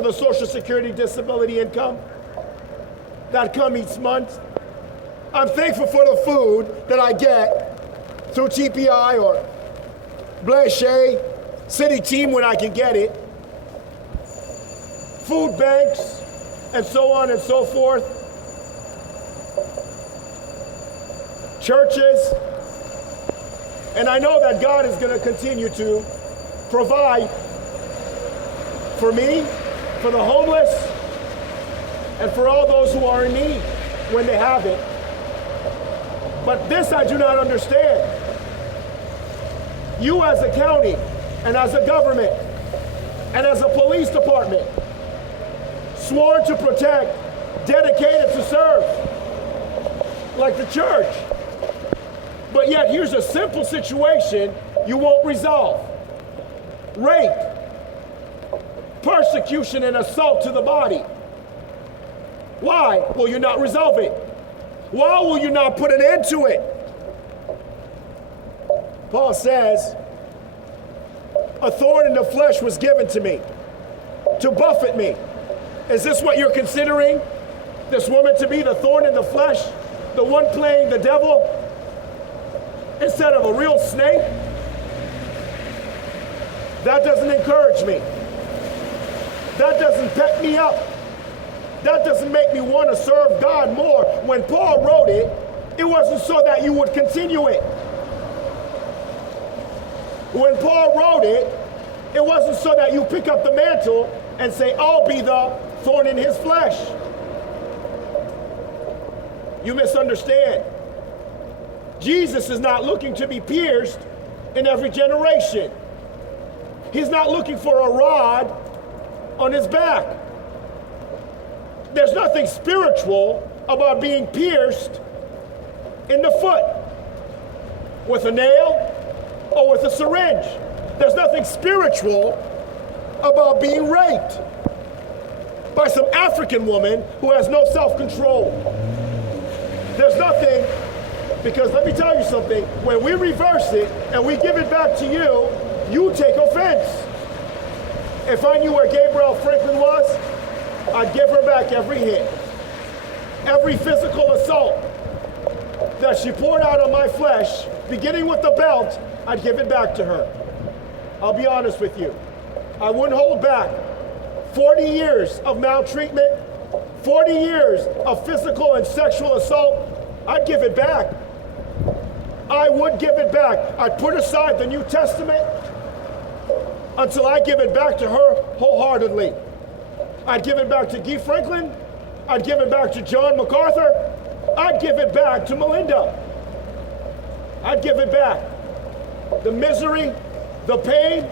for the Social Security disability income that come each month. I'm thankful for the food that I get through TPI or Blanchet, City Team when I can get it, food banks, and so on and so forth, churches, and I know that God is going to continue to provide for me, for the homeless, and for all those who are in need when they have it. But this I do not understand. You as a county, and as a government, and as a police department, sworn to protect, dedicated to serve, like the church. But yet here's a simple situation you won't resolve. Rape, persecution, and assault to the body. Why will you not resolve it? Why will you not put an end to it? Paul says, a thorn in the flesh was given to me to buffet me. Is this what you're considering? This woman to be the thorn in the flesh? The one playing the devil instead of a real snake? That doesn't encourage me. That doesn't pep me up. That doesn't make me want to serve God more. When Paul wrote it, it wasn't so that you would continue it. When Paul wrote it, it wasn't so that you pick up the mantle and say, I'll be the thorn in his flesh. You misunderstand. Jesus is not looking to be pierced in every generation. He's not looking for a rod on his back. There's nothing spiritual about being pierced in the foot with a nail or with a syringe. There's nothing spiritual about being raped by some African woman who has no self-control. There's nothing, because let me tell you something, when we reverse it and we give it back to you, you take offense. If I knew where Gabrielle Franklin was, I'd give her back every hit. Every physical assault that she poured out on my flesh, beginning with the belt, I'd give it back to her. I'll be honest with you. I wouldn't hold back. 40 years of maltreatment, 40 years of physical and sexual assault, I'd give it back. I would give it back. I'd put aside the New Testament until I give it back to her wholeheartedly. I'd give it back to Guy Franklin. I'd give it back to John MacArthur. I'd give it back to Melinda. I'd give it back. The misery, the pain,